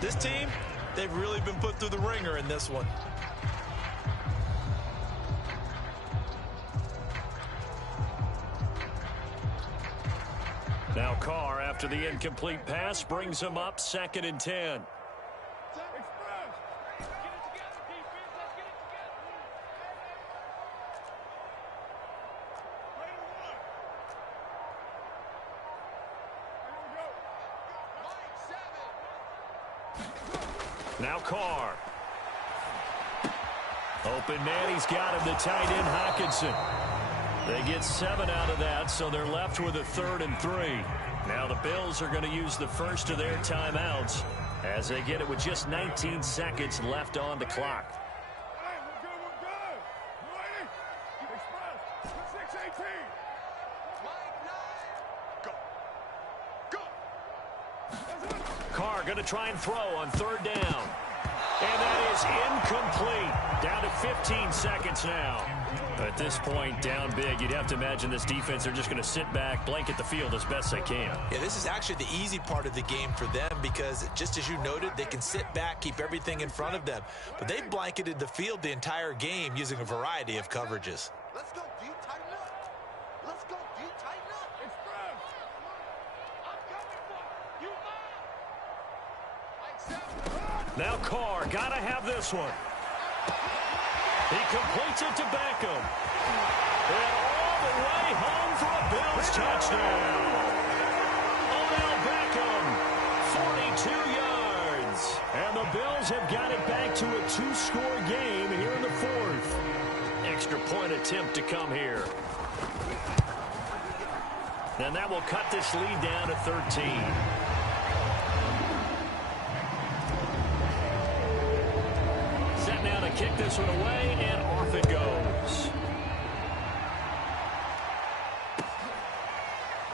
This team, they've really been put through the ringer in this one. Now Carr, after the incomplete pass, brings him up 2nd and 10. Now Carr. Open man, he's got him, the tight end Hockenson. They get 7 out of that, so they're left with a 3rd and 3. Now the Bills are going to use the first of their timeouts as they get it with just 19 seconds left on the clock. Carr going to try and throw on 3rd down. And that is incomplete. Down to 15 seconds now. At this point, down big, you'd have to imagine this defense, they're just going to sit back, blanket the field as best they can. Yeah, this is actually the easy part of the game for them because, just as you noted, they can sit back, keep everything in front of them. But they've blanketed the field the entire game using a variety of coverages. Let's go, D. Tighten up. Let's go, D. Tighten up. Express. I'm coming for you. Now Carr, got to have this one. He completes it to Beckham. And all the way home for a Bills touchdown. Odell Beckham, 42 yards. And the Bills have got it back to a 2-score game here in the 4th. Extra point attempt to come here. And that will cut this lead down to 13. Now to kick this one away, and off it goes.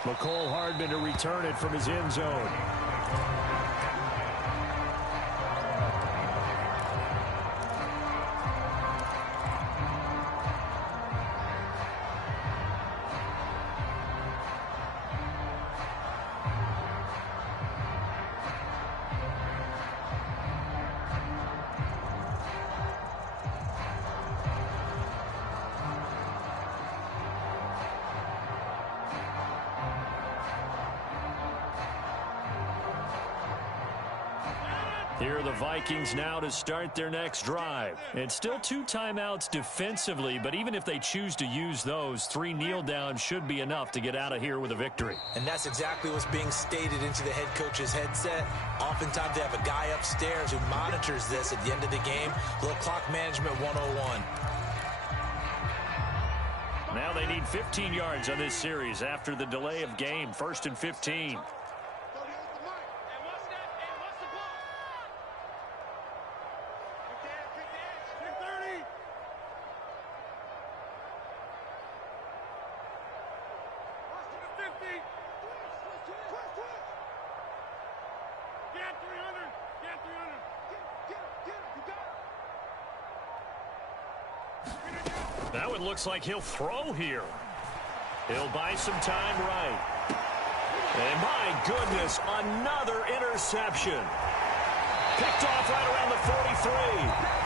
McCole Hardman to return it from his end zone. Here are the Vikings now to start their next drive. It's still 2 timeouts defensively, but even if they choose to use those, 3 kneel downs should be enough to get out of here with a victory. And that's exactly what's being stated into the head coach's headset. Oftentimes they have a guy upstairs who monitors this at the end of the game. A little clock management 101. Now they need 15 yards on this series after the delay of game. 1st and 15. Now it looks like he'll throw here. He'll buy some time right. And my goodness, another interception. Picked off right around the 43.